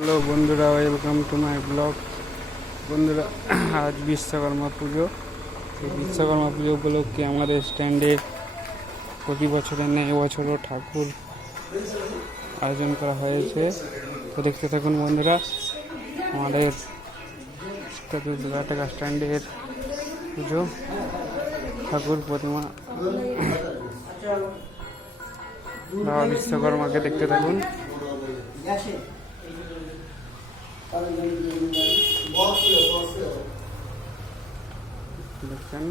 Hello বন্ধুরা, welcome to my blog. বন্ধুরা, আজ বিশ্বকর্মা পুজো। এই বিশ্বকর্মা পুজো উপলক্ষে আমাদের স্ট্যান্ডে প্রতি বছরের ন্যায় এবছরও ঠাকুর আয়োজন করা হয়েছে। তো দেখতে থাকুন বন্ধুরা, আমাদের টাকা স্ট্যান্ডের পুজো, ঠাকুর প্রতিমা বাবা বিশ্বকর্মাকে দেখতে থাকুন। দেখছেন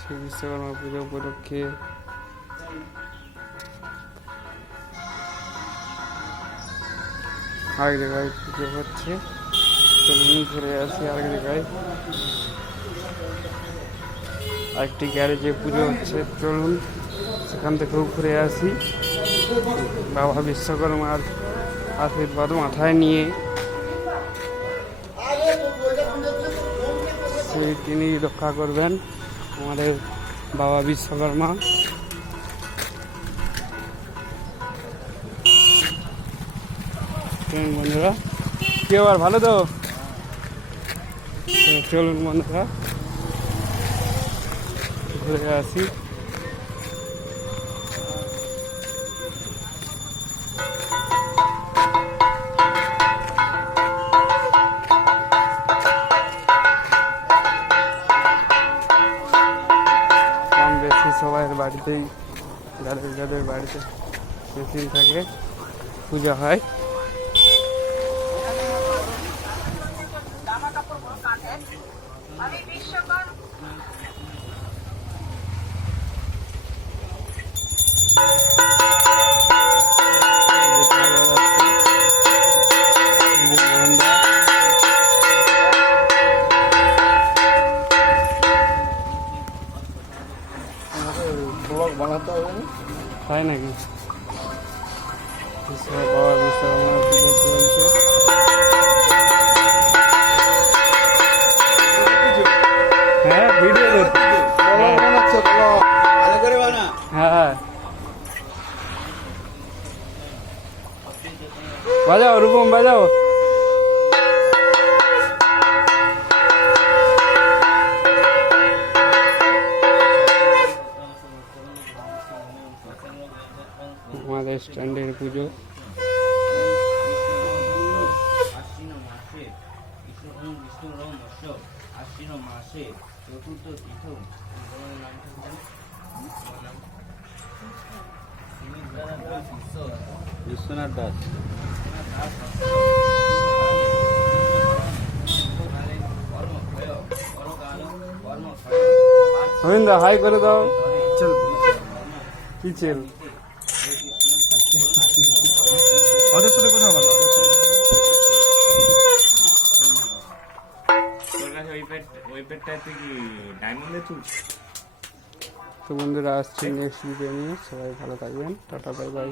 সেই বিশ্বকর্মা পুজো উপলক্ষে আরেক জায়গায় পুজো হচ্ছে। চলুন ঘুরে আসি আরেক জায়গায়, আরেকটি গ্যারেজে পুজো হচ্ছে। চলুন সেখান থেকেও ঘুরে আসি। বাবা বিশ্বকর্মার আশীর্বাদ মাথায় নিয়ে তিনি রক্ষা করবেন আমাদের বাবা বিশ্বকর্মা। বন্ধুরা কি আবার ভালো তো চলুন বন্ধুরা ঘুরে আসি। কম বেশি সবাই বাড়িতেই, যাদের বাড়িতে মেশিন থাকে পূজা হয়। ব্লগ বানাতে হবে না, তাই নাকি? বাবা বিশ্বকর্মা পুজো চলছে। হ্যাঁ, ভিডিও করছি। ব্লগ বানাচ্ছে, ব্লগ ভালো করে বানা। হ্যাঁ, বাজাও রূপম বাজাও। আমাদের স্ট্যান্ডের পুজো। বিশ্বনাথ দাস। রবীন্দ্র হাই করে দাও। কি চেল ওদের সাথে কথা বলো। তো বন্ধুরা আসছি নেক্সট ভিডিও নিয়ে। সবাই ভালো থাকবেন, টাটা বাই বাই।